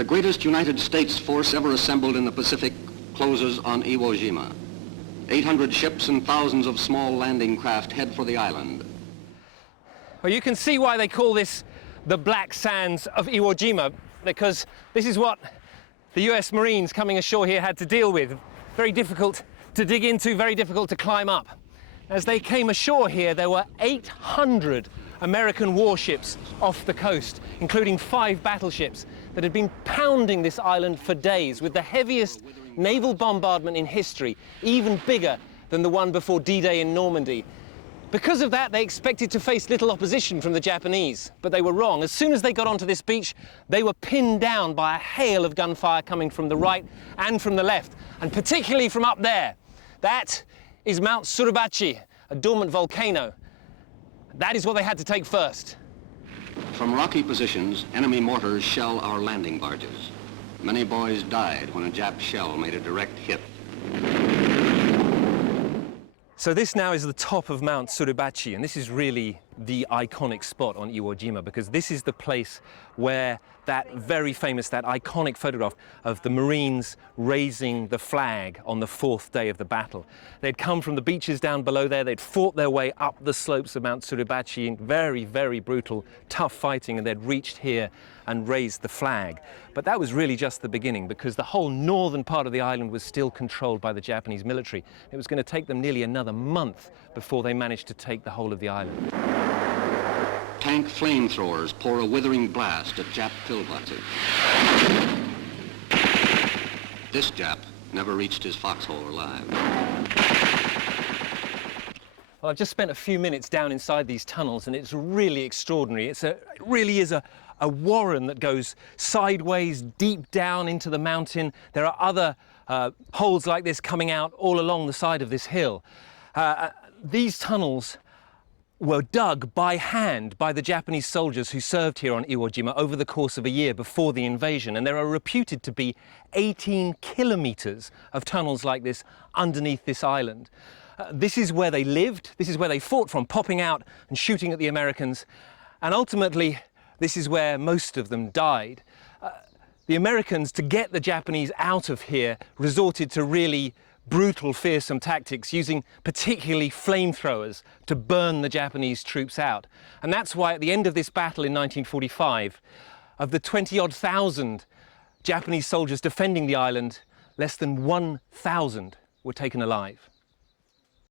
The greatest United States force ever assembled in the Pacific closes on Iwo Jima. 800 ships and thousands of small landing craft head for the island. Well, you can see why they call this the Black Sands of Iwo Jima, because this is what the US Marines coming ashore here had to deal with. Very difficult to dig into, very difficult to climb up. As they came ashore here, there were 800 American warships off the coast, including 5 battleships that had been pounding this island for days with the heaviest naval bombardment in history, even bigger than the one before D-Day in Normandy. Because of that, they expected to face little opposition from the Japanese, but they were wrong. As soon as they got onto this beach, they were pinned down by a hail of gunfire coming from the right and from the left, and particularly from up there. That is Mount Suribachi, a dormant volcano. That is what they had to take first. From rocky positions, enemy mortars shell our landing barges. Many boys died when a Jap shell made a direct hit. So this now is the top of Mount Suribachi, and this is really the iconic spot on Iwo Jima, because this is the place where that very famous, that iconic photograph of the Marines raising the flag on the 4th day of the battle. They'd come from the beaches down below there, they'd fought their way up the slopes of Mount Suribachi in very, very brutal, tough fighting, and they'd reached here and raised the flag. But that was really just the beginning, because the whole northern part of the island was still controlled by the Japanese military. It was going to take them nearly another month before they managed to take the whole of the island. Tank flamethrowers pour a withering blast at Jap pillboxes. This Jap never reached his foxhole alive. Well, I've just spent a few minutes down inside these tunnels, and it's really extraordinary. It really is a warren that goes sideways deep down into the mountain. There are other holes like this coming out all along the side of this hill. These tunnels were dug by hand by the Japanese soldiers who served here on Iwo Jima over the course of a year before the invasion, and there are reputed to be 18 kilometers of tunnels like this underneath this island. This is where they lived, this is where they fought from, popping out and shooting at the Americans, and ultimately this is where most of them died. The Americans, to get the Japanese out of here, resorted to really brutal, fearsome tactics, using particularly flamethrowers to burn the Japanese troops out. And that's why at the end of this battle in 1945, of the 20-odd thousand Japanese soldiers defending the island, less than 1,000 were taken alive.